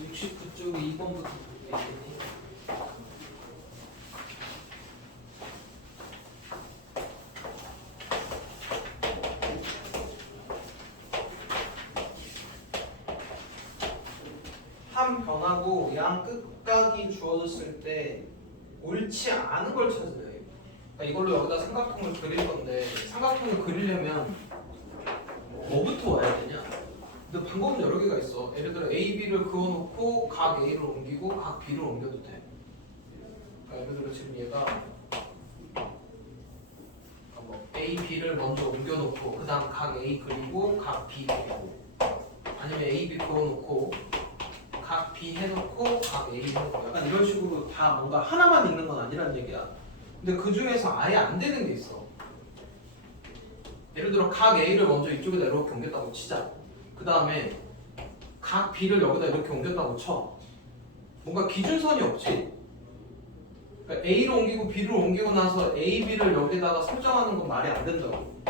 69쪽 2번부터 볼게요. 한 변하고 양 끝각이 주어졌을 때 옳지 않은 걸 찾아야 해요. 그러니까 이걸로 여기다 삼각형을 그릴 건데 삼각형을 그리려면 뭐부터 와야 되냐? 근데 방법은 여러 개가 있어. 예를 들어 A, B를 그어놓고 각 A를 옮기고 각 B를 옮겨도 돼. 그러니까 예를 들어 지금 얘가 뭐 A, B를 먼저 옮겨놓고 그 다음 각 A 그리고 각 B 그리고 아니면 A, B 그어놓고 각 B 해놓고 각 A 해놓고 약간 이런 식으로 다 뭔가 하나만 있는 건 아니라는 얘기야. 근데 그 중에서 아예 안 되는 게 있어. 예를 들어 각 A를 먼저 이쪽에다 이렇게 옮겼다고 치자. 그 다음에 각 B를 여기다 이렇게 옮겼다고 쳐. 뭔가 기준선이 없지. 그러니까 A를 옮기고 B를 옮기고 나서 A, B를 여기다가 설정하는 건 말이 안 된다고.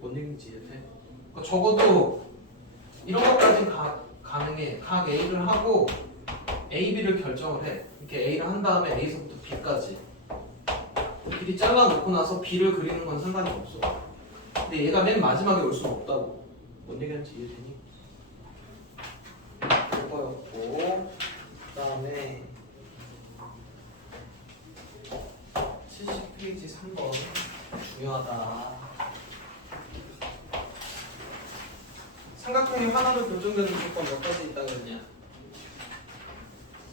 뭔 얘기인지 이해돼? 그러니까 적어도 이런 것까지는 가능해. 각 A를 하고 A, B를 결정을 해. 이렇게 A를 한 다음에 A서부터 B까지 길이 잘라놓고 나서 B를 그리는 건 상관이 없어. 근데 얘가 맨 마지막에 올 수는 없다고. 뭔 얘기하는지 이해되니? 이거였고 그 다음에 70페이지 3번 중요하다. 삼각형이 하나로 교정되는 조건 몇 가지 있다 그랬냐?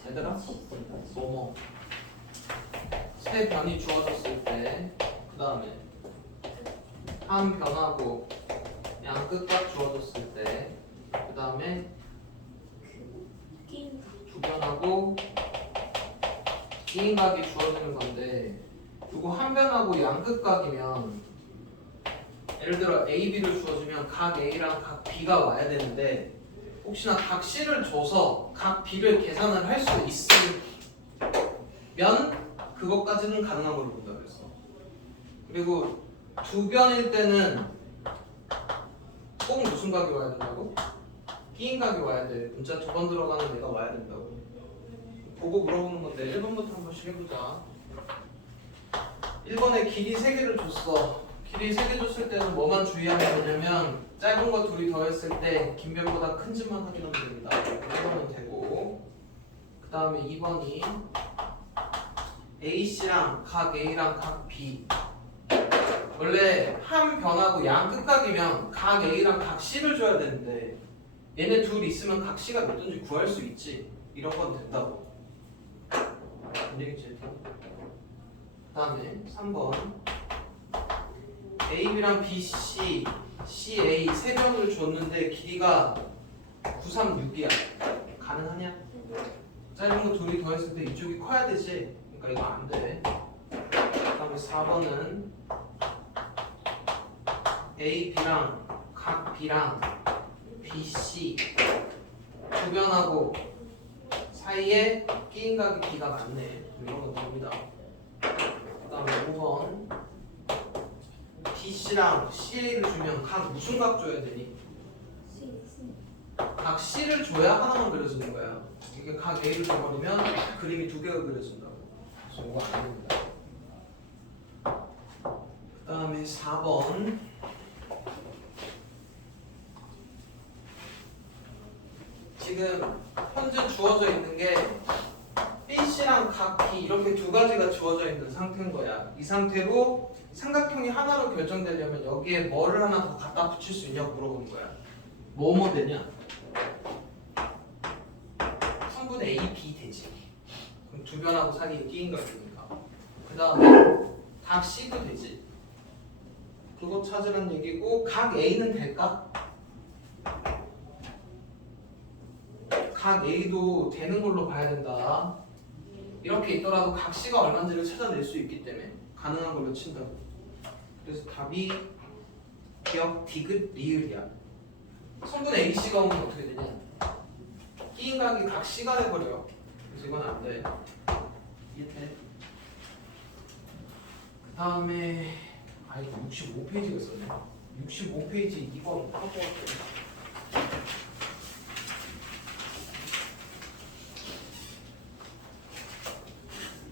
얘들아? 뭐뭐 세 변이 주어졌을 때 그 다음에 한 변하고 양 끝각 주어졌을 때 그 다음에 두 변하고 끼인각이 주어지는 건데 이거 한 변하고 양 끝각이면 예를 들어 A, B를 주어주면 각 A랑 각 B가 와야 되는데 혹시나 각 C를 줘서 각 B를 계산을 할 수 있으면 그것까지는 가능한 걸로 본다 그랬어. 그리고 두 변일 때는 꼭 무슨 각이 와야 된다고? 끼인 각이 와야 돼. 문자 두 번 들어가는 애가 와야 된다고. 보고 물어보는 건데 1번부터 한 번씩 해보자. 1번에 길이 3개를 줬어. 길이 3개 줬을 때는 뭐만 주의하면 되냐면 짧은 거 둘이 더했을 때 긴 변보다 큰 집만 확인하면 됩니다. 1번은 되고 그 다음에 2번이 AC랑 각 A랑 각 B 원래 한 변하고 양 끝각이면 각 A랑 각 C를 줘야 되는데 얘네 둘 있으면 각 C가 몇든지 구할 수 있지. 이런 건 된다고. 그 다음에 3번 AB랑 BC, CA 세 변을 줬는데 길이가 936이야. 가능하냐? 짧은 거 둘이 더했을 때 이쪽이 커야 되지. 그러니까 이거 안 돼. 그 다음에 4번은 A, B랑 각 B랑 BC 두 변하고 사이에 끼인 각이 B가 많네. 이런 거 됩니다. 그 다음에 5번 BC랑 CA를 주면 각 무슨 각 줘야 되니? 각 C를 줘야 하나만 그려지는 거야. 이게 각 A를 줘버리면 그림이 두 개가 그려진다고. 그래서 이거 안 됩니다. 그 다음에 4번 지금 현재 주어져 있는 게 BC랑 각 B 이렇게 두 가지가 주어져 있는 상태인 거야. 이 상태로 삼각형이 하나로 결정되려면 여기에 뭐를 하나 더 갖다 붙일 수 있냐고 물어보는 거야. 뭐뭐 되냐? 성분 A, B 되지. 그럼 두 변하고 사이에 끼인 거니까. 그 다음에 각 C도 되지. 그거 찾으라는 얘기고 각 A는 될까? 각 A도 되는 걸로 봐야 된다. 이렇게 있더라도 각 C가 얼마인지를 찾아낼 수 있기 때문에 가능한 걸로 친다고. 그래서 답이 기억, 디귿, 리을이야. 성분 AC가 오면 어떻게 되냐? 끼인 각이 각 C가 돼버려. 그래서 이건 안 돼. 이해돼? 그 다음에 이거 65페이지가 있었네. 65페이지 2번 하고 할게.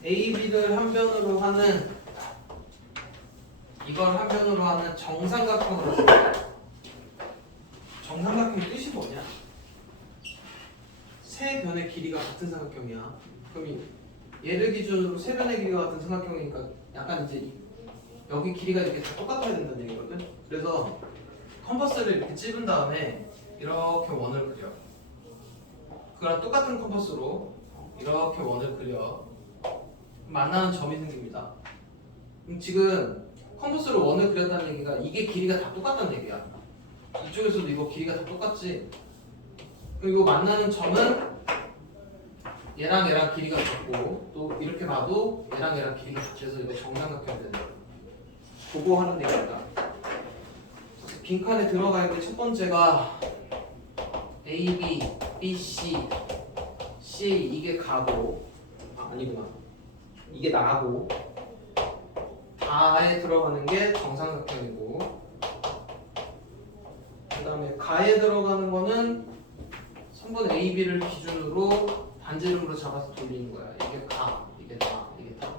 A, B를 한 변으로 하는 이걸 한 변으로 하는 정삼각형으로 씁니다. 정삼각형 뜻이 뭐냐? 세 변의 길이가 같은 삼각형이야. 그럼 얘를 기준으로 세 변의 길이가 같은 삼각형이니까 약간 이제 여기 길이가 이렇게 다 똑같아야 된다는 얘기거든. 그래서 컴퍼스를 이렇게 찝은 다음에 이렇게 원을 그려. 그랑 똑같은 컴퍼스로 이렇게 원을 그려. 만나는 점이 생깁니다. 그럼 지금 컴퍼스로 원을 그렸다는 얘기가 이게 길이가 다 똑같다는 얘기야. 이쪽에서도 이거 길이가 다 똑같지. 그리고 만나는 점은 얘랑 얘랑 길이가 같고 또 이렇게 봐도 얘랑 얘랑 길이가 같아서 이거 정삼각형이 되는 거야. 그거 하는 얘기입니다. 빈칸에 들어가 있는 첫 번째가 A, B, B, C, C 이게 가고 아니구나. 이게 나고 다에 들어가는 게 정삼각형이고 그 다음에 가에 들어가는 거는 3번 A, B를 기준으로 반지름으로 잡아서 돌리는 거야. 이게 가, 이게 나, 이게 다.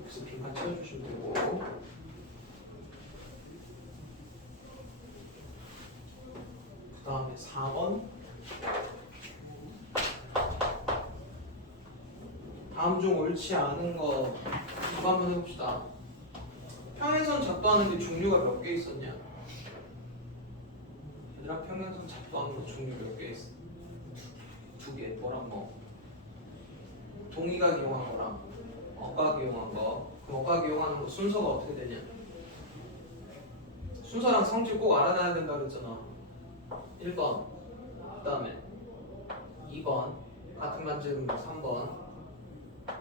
여기서 빈칸 채워주시면 되고 그 다음에 4번 다음 중 옳지 않은 거 이거 한번 해봅시다. 평행선 작도하는 게 종류가 몇 개 있었냐? 얘들아 평행선 작도하는 거 종류 몇 개 있어? 두 개. 뭐랑 뭐? 동의각 이용한 거랑 억각 이용한 거. 그럼 억각 이용하는 거 순서가 어떻게 되냐? 순서랑 성질 꼭 알아놔야 된다 그랬잖아. 1번 그 다음에 2번 같은 반지름 3번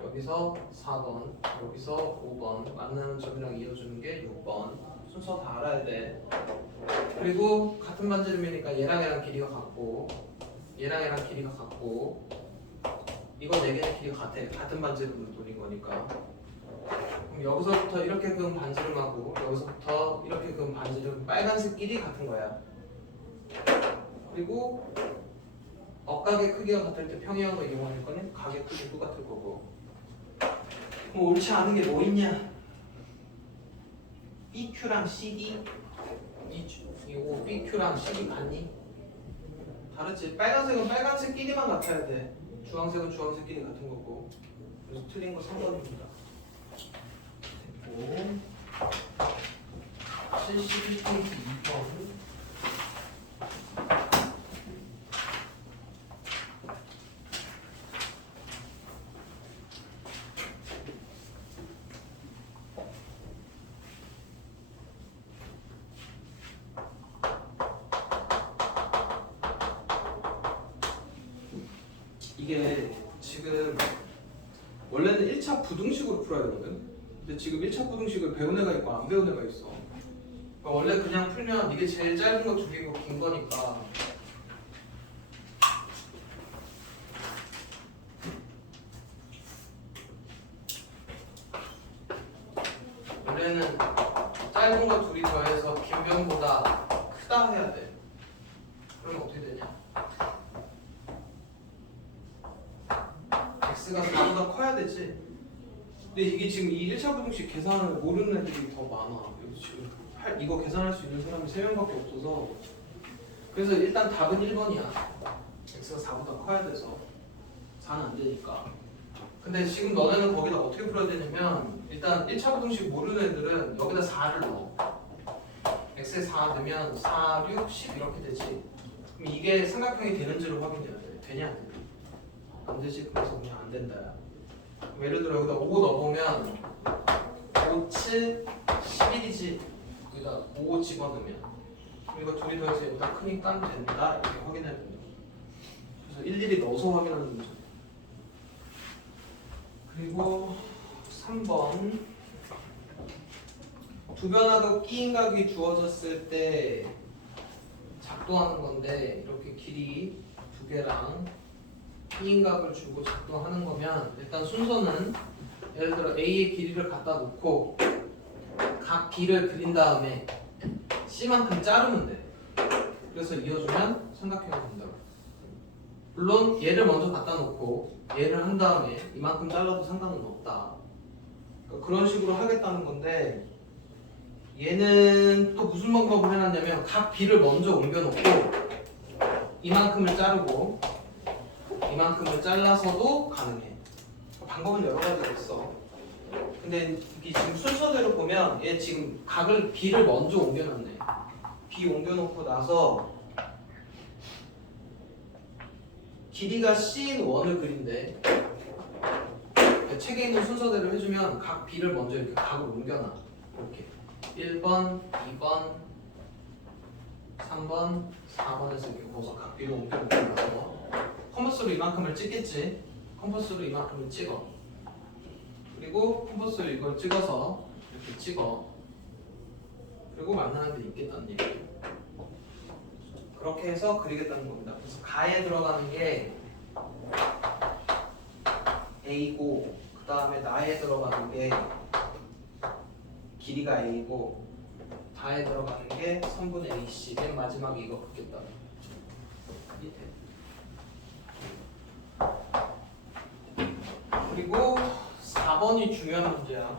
여기서 4번 여기서 5번 만나는 점이랑 이어주는 게 6번 순서 다 알아야 돼. 그리고 같은 반지름이니까 얘랑 얘랑 길이가 같고 얘랑 얘랑 길이가 같고 이거 4개의 길이가 같아. 같은 반지름으로 돌린 거니까. 그럼 여기서부터 이렇게 그은 반지름하고 여기서부터 이렇게 그은 반지름 빨간색 길이 같은 거야. 그리고 억각의 크기가 같을 때 평행한거 이용할 거는 각의 크기 똑같을 거고. 그럼 옳지 않은 게 뭐 있냐? BQ랑 CD 이거 BQ랑 CD 같니? 다르지. 빨간색은 빨간색 끼리만 같아야 돼. 주황색은 주황색 끼리 같은 거고. 그래서 틀린 거 3번입니다. 됐고 71페이지 2번 이게 지금 원래는 1차 부등식으로 풀어야 되거든. 근데 지금 1차 부등식을 배운 애가 있고 안 배운 애가 있어. 그러니까 원래 그냥 풀면 이게 제일 짧은 거 2개고 긴 거니까 원래는 짧은 거 둘이 더해서 긴 변보다 크다 해야 돼. 그러면 어떻게 되냐? x가 4보다 커야 되지. 근데 이게 지금 이 1차 부등식 계산을 모르는 애들이 더 많아. 여기 지금 이거 계산할 수 있는 사람이 3명밖에 없어서. 그래서 일단 답은 1번이야. x가 4보다 커야 돼서 4는 안 되니까. 근데 지금 너네는 거기다 어떻게 풀어야 되냐면 일단 1차 부등식 모르는 애들은 여기다 4를 넣어. x에 4 넣으면 4, 6, 10 이렇게 되지. 그럼 이게 삼각형이 되는지를 확인해야 돼. 되냐 안 되냐. 안 되지. 그래서 그냥 안 된다. 예를 들어 여기다 5 넣어보면 5, 7, 11이지. 여기다 5 집어넣으면 이거 둘이 더해서 여기다 크니까 된다. 이렇게 확인해야 된다. 그래서 일일이 넣어서 확인하는 거죠. 그리고 3번 두 변화가 끼인 각이 주어졌을 때 작동하는 건데 이렇게 길이 2개랑 끼인 각을 주고 작동하는 거면 일단 순서는 예를 들어 A의 길이를 갖다 놓고 각 B를 그린 다음에 C만큼 자르면 돼. 그래서 이어주면 삼각형이 된다고. 물론 얘를 먼저 갖다 놓고 얘를 한 다음에 이만큼 잘라도 상관은 없다. 그러니까 그런 식으로 하겠다는 건데 얘는 또 무슨 방법을 해놨냐면 각 B를 먼저 옮겨놓고 이만큼을 자르고 이만큼을 잘라서도 가능해. 방법은 여러 가지가 있어. 근데 이게 지금 순서대로 보면 얘 지금 각을 B를 먼저 옮겨놨네. B 옮겨놓고 나서 길이가 C인 원을 그린대. 책에 있는 순서대로 해주면 각 B를 먼저 이렇게 각을 옮겨놔. 이렇게 1번, 2번, 3번, 4번에서 이렇게 모아서 각 B를 옮겨놓고 나서 컴퍼스로 이만큼을 찍겠지. 컴퍼스로 이만큼을 찍어. 그리고 컴퍼스로 이걸 찍어서 이렇게 찍어. 그리고 만나는 데 있겠다는 얘기예요. 그렇게 해서 그리겠다는 겁니다. 그래서 가에 들어가는 게 A고 그 다음에 나에 들어가는 게 길이가 A고 다에 들어가는 게 3분의 AC. 맨 마지막에 이거 붙겠다. 밑에. 그리고 4번이 중요한 문제야.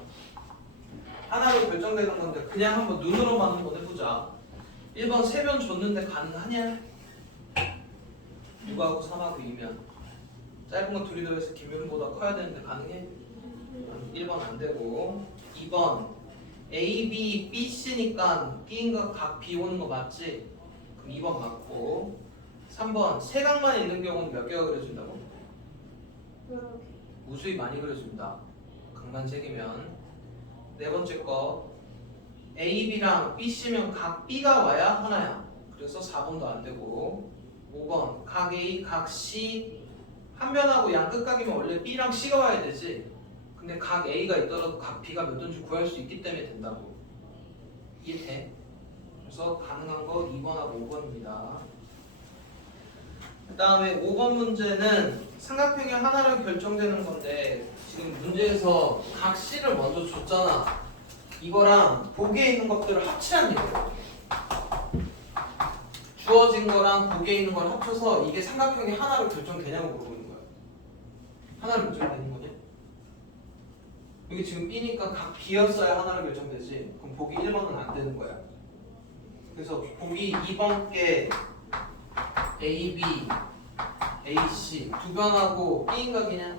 하나로 결정되는 건데 그냥 한번 눈으로만 한번 해보자. 1번 3변 줬는데 가능하냐? 누가하고 3하고 2면 짧은 거 둘이 더해서 기울음보다 커야 되는데 가능해? 1번 안 되고 2번 A, B, B, C니까 B인가 각 B 오는 거 맞지? 그럼 2번 맞고 3번 세각만 있는 경우는 몇 개가 그려진다고? 무수히 많이 그려줍니다. 각만 3개면 네 번째 거 A, B랑 B, C면 각 B가 와야 하나야. 그래서 4번도 안 되고 5번 각 A, 각 C 한 변하고 양 끝각이면 원래 B랑 C가 와야 되지. 근데 각 A가 있더라도 각 B가 몇 돈지 구할 수 있기 때문에 된다고. 이해돼? 그래서 가능한 거 2번하고 5번입니다. 그 다음에 5번 문제는 삼각형의 하나로 결정되는 건데 지금 문제에서 각 C를 먼저 줬잖아. 이거랑 보기에 있는 것들을 합치란 얘기야. 주어진 거랑 보기에 있는 걸 합쳐서 이게 삼각형의 하나로 결정되냐고 물어보는 거야. 하나로 결정되는 거냐? 여기 지금 B니까 각 B였어야 하나로 결정되지. 그럼 보기 1번은 안 되는 거야. 그래서 보기 2번 게 A, B, A, C 두 변하고 B인가 그냥?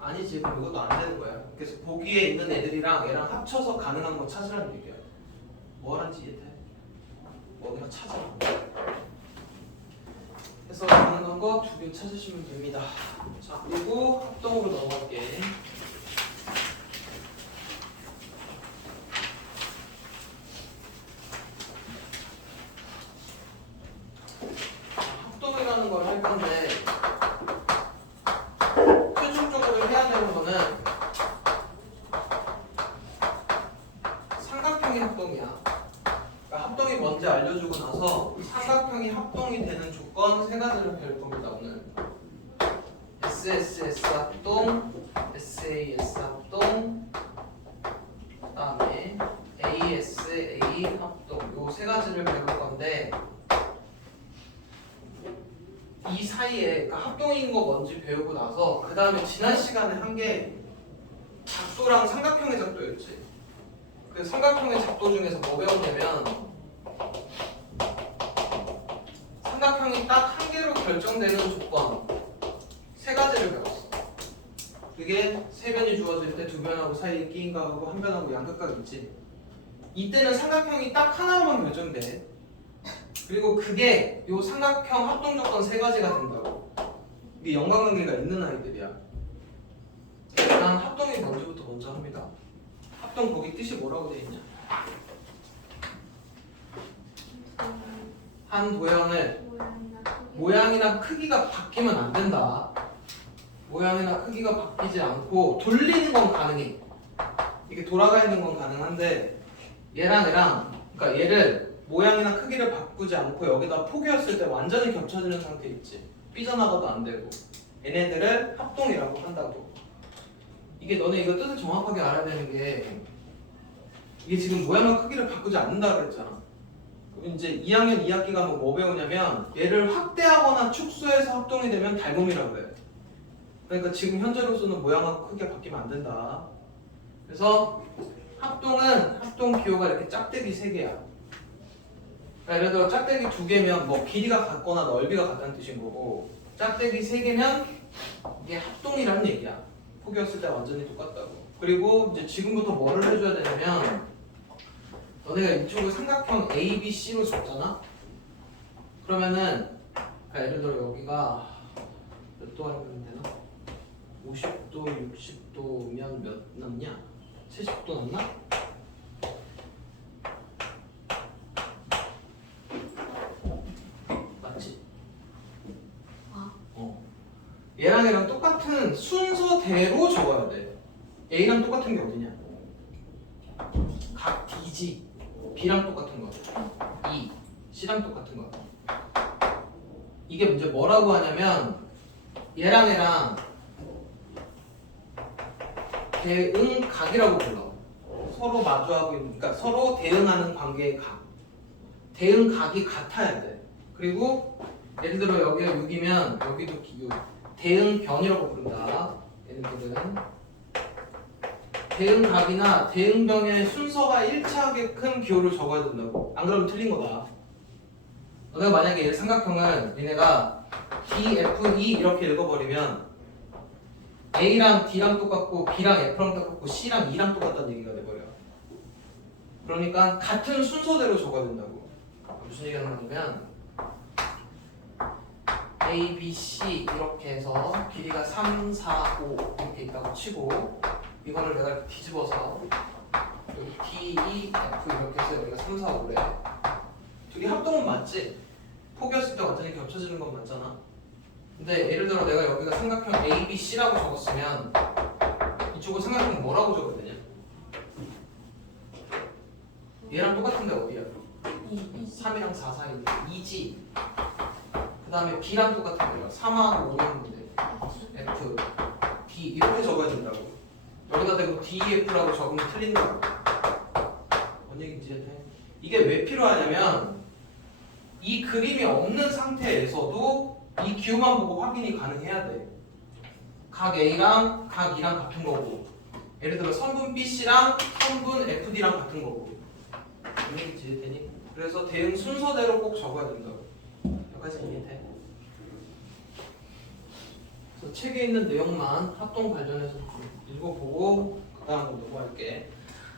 아니지. 그럼 이것도 안 되는 거야. 그래서 보기에 있는 애들이랑 얘랑 합쳐서 가능한 거 찾으라는 얘기야. 뭐 하는지 이해돼? 어디가 찾아. 그래서 가능한 거 2개 찾으시면 됩니다. 자, 그리고 합동으로 넘어갈게. 합동이라는 걸 할 건데 최종적으로 해야 되는 거는 삼각형의 합동이야. 그러니까 합동이 뭔지 알려주고 나서 삼각형이 합동이 되는 조건 3가지를 배울 겁니다. 오늘 SSS 합동, SAS 합동, 그 다음에 ASA 합동 요 3가지를 배울 건데 이 사이에 그러니까 합동인 거 뭔지 배우고 나서 그 다음에 지난 시간에 한 게 작도랑 삼각형의 작도였지. 그 삼각형의 작도 중에서 뭐 배웠냐면 삼각형이 딱 한 개로 결정되는 조건 3가지를 배웠어. 그게 3변이 주어질 때 2변하고 사이에 끼인각하고 한 변하고 양극각 있지. 이때는 삼각형이 딱 하나로만 결정돼. 그리고 그게 요 삼각형 합동 조건 3가지가 된다고. 이게 연관관계가 있는 아이들이야. 일단 합동이 먼저 합니다. 합동 거기 뜻이 뭐라고 돼 있냐? 한 도형을 모양이나 크기가 바뀌면 안 된다. 모양이나 크기가 바뀌지 않고 돌리는 건 가능해. 이게 돌아가 있는 건 가능한데 얘랑 그러니까 얘를 모양이나 크기를 바꾸지 않고 여기다 포개었을 때 완전히 겹쳐지는 상태 있지. 삐져나가도 안 되고 얘네들을 합동이라고 한다고. 이게 너네 이거 뜻을 정확하게 알아야 되는 게 이게 지금 모양과 크기를 바꾸지 않는다 그랬잖아. 이제 2학년 2학기 가면 뭐 배우냐면 얘를 확대하거나 축소해서 합동이 되면 닮음이라고 그래. 그러니까 지금 현재로서는 모양하고 크게 바뀌면 안 된다. 그래서 합동은 합동 기호가 이렇게 짝대기 3개야. 그러니까 예를 들어 짝대기 2개면 뭐 길이가 같거나 넓이가 같다는 뜻인 거고, 짝대기 3개면 이게 합동이라는 얘기야. 포기였을 때 완전히 똑같다고. 그리고 이제 지금부터 뭐를 해줘야 되냐면, 너네가 이쪽을 삼각형 A, B, C로 줬잖아? 그러면은 그러니까 예를 들어 여기가 몇 도 하면 되나? 50도, 60도면 몇 남냐? 70도 남나? 맞지? 얘랑 얘랑 똑같은 순서대로 적어야 돼. A랑 똑같은 게 어디냐? 각 D지. B랑 똑같은 거. E, C랑 똑같은 거. 이게 이제 뭐라고 하냐면 얘랑 얘랑 대응각이라고 불러. 서로 마주하고 있는, 그러니까 서로 대응하는 관계의 각. 대응각이 같아야 돼. 그리고 예를 들어 여기가 6이면 여기도 6. 대응변이라고 부른다. 얘네들은 대응각이나 대응변의 순서가 일치하게끔 기호를 적어야 된다고. 안 그러면 틀린 거다. 너네가 만약에 얘 삼각형을 얘네가 D, F, E 이렇게 읽어버리면 A랑 D랑 똑같고 B랑 F랑 똑같고 C랑 E랑 똑같다는 얘기가 돼버려. 그러니까 같은 순서대로 적어야 된다고. 무슨 얘기를 하냐면 A, B, C 이렇게 해서 길이가 3, 4, 5 이렇게 있다고 치고, 이거를 내가 이렇게 뒤집어서 여기 D, E, F 이렇게 해서 여기가 3, 4, 5래. 둘이 합동은 맞지? 포기했을 때 완전히 겹쳐지는 건 맞잖아. 근데 예를 들어 내가 여기가 삼각형 A, B, C라고 적었으면 이쪽은 삼각형 뭐라고 적어야 되냐? 얘랑 똑같은데 어디야? 3이랑 4 사이인데 2지. 그 다음에 B랑 똑같은 거야. 3하고 5였는데 F, D 이렇게 적어야 된다고. 여기다 대고 D, F라고 적으면 틀린다고. 뭔 얘기인지 이해돼? 이게 왜 필요하냐면 이 그림이 없는 상태에서도 이 기호만 보고 확인이 가능해야 돼. 각 A랑 각 E랑 같은 거고, 예를 들어 선분 BC랑 선분 FD랑 같은 거고. 뭔 얘기인지 이해되니? 그래서 대응 순서대로 꼭 적어야 된다고. 여기까지 이해돼? 그래서 책에 있는 내용만 합동 관련해서 좀 읽어보고 그 다음으로 넘어갈게.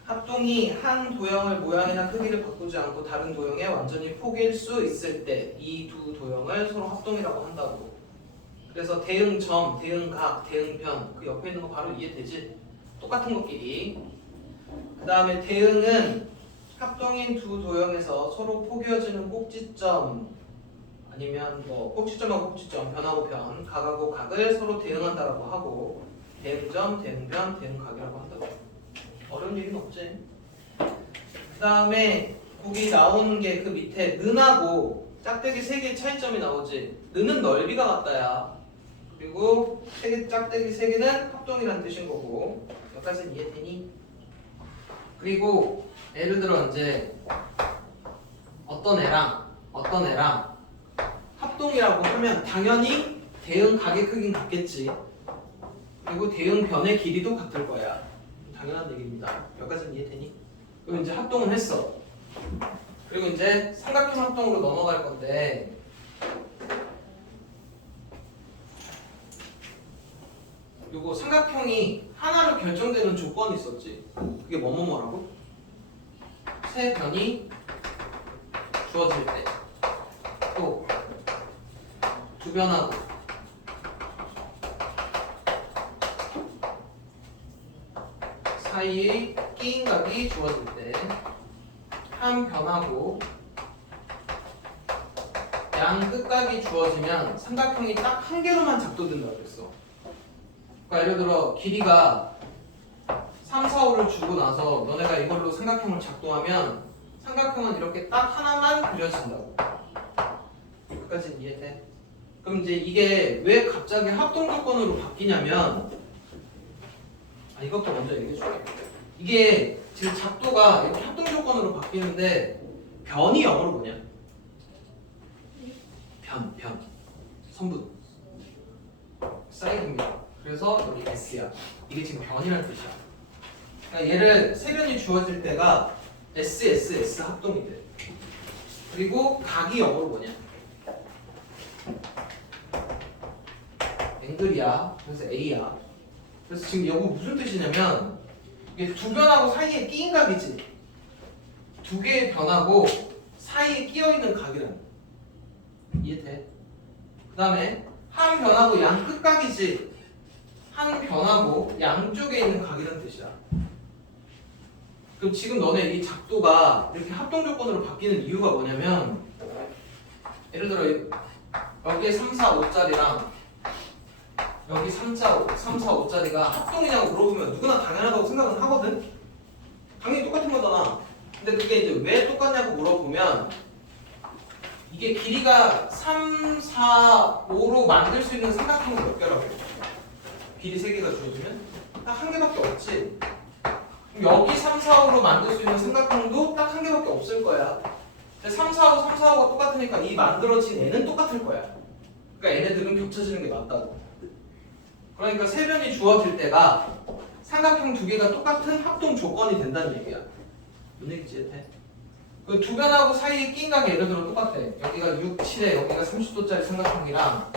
합동이 한 도형을 모양이나 크기를 바꾸지 않고 다른 도형에 완전히 포개일 수 있을 때 이 두 도형을 서로 합동이라고 한다고. 그래서 대응점, 대응각, 대응변 그 옆에 있는 거 바로 이해되지? 똑같은 것끼리. 그 다음에 대응은 합동인 두 도형에서 서로 포개어지는 꼭지점 아니면 뭐 꼭지점하고 꼭지점, 변하고 변, 각하고 각을 서로 대응한다라고 하고, 대응점, 대응변, 대응각이라고 한다고. 어려운 얘기는 없지. 그 다음에 거기 나오는 게 그 밑에 는하고 짝대기 3개의 차이점이 나오지. 는은 넓이가 같다야. 그리고 짝대기 3개는 합동이라는 뜻인 거고. 여기까지는 이해되니? 그리고 예를 들어 이제 어떤 애랑 합동이라고 하면 당연히 대응각의 크기는 같겠지. 그리고 대응변의 길이도 같을 거야. 당연한 얘기입니다. 여기까지는 이해되니? 그리고 이제 합동은 했어. 그리고 이제 삼각형 합동으로 넘어갈 건데, 그리고 삼각형이 하나로 결정되는 조건이 있었지. 그게 뭐뭐뭐라고? 세 변이 주어질 때, 또 두 변하고 사이의 끼인 각이 주어질 때, 한 변하고 양 끝각이 주어지면 삼각형이 딱 한 개로만 작동된다고 그랬어. 그러니까 예를 들어 길이가 3, 4, 5를 주고 나서 너네가 이걸로 삼각형을 작동하면 삼각형은 이렇게 딱 하나만 그려진다고. 여기까지 이해돼? 그럼 이제 이게 왜 갑자기 합동 조건으로 바뀌냐면, 이것도 먼저 얘기해 줄게. 이게 지금 작도가 이렇게 합동 조건으로 바뀌는데 변이 영어로 뭐냐? 변. 선분. 사이드입니다. 그래서 여기 S야. 이게 지금 변이라는 뜻이야. 그러니까 얘를 세변이 주어질 때가 S 합동이 돼. 그리고 각이 영어로 뭐냐? 앵글이야. 그래서 A야. 그래서 지금 이거 무슨 뜻이냐면 이게 두 변하고 사이에 끼인 각이지. 두 개의 변하고 사이에 끼어 있는 각이란. 이해돼? 그 다음에 한 변하고 양 끝각이지. 한 변하고 양쪽에 있는 각이란 뜻이야. 그럼 지금 너네 이 작도가 이렇게 합동 조건으로 바뀌는 이유가 뭐냐면 예를 들어 여기에 3, 4, 5짜리랑 여기 3, 4, 5짜리가 합동이냐고 물어보면 누구나 당연하다고 생각은 하거든? 당연히 똑같은 거잖아. 근데 그게 이제 왜 똑같냐고 물어보면 이게 길이가 3, 4, 5로 만들 수 있는 삼각형은 몇 개라고? 길이 3개가 주어지면 딱 한 개밖에 없지. 그럼 여기 3, 4, 5로 만들 수 있는 삼각형도 딱 한 개밖에 없을 거야. 3, 4, 5, 3, 4, 5가 똑같으니까 이 만들어진 애는 똑같을 거야. 그러니까 얘네들은 겹쳐지는 게 맞다고. 그러니까 세 변이 주어질 때가 삼각형 두 개가 똑같은 합동 조건이 된다는 얘기야. 뭔 얘기지? 이해돼? 그 두 변하고 사이에 끼인 각이 예를 들어 똑같아. 여기가 6, 7에 여기가 30도짜리 삼각형이랑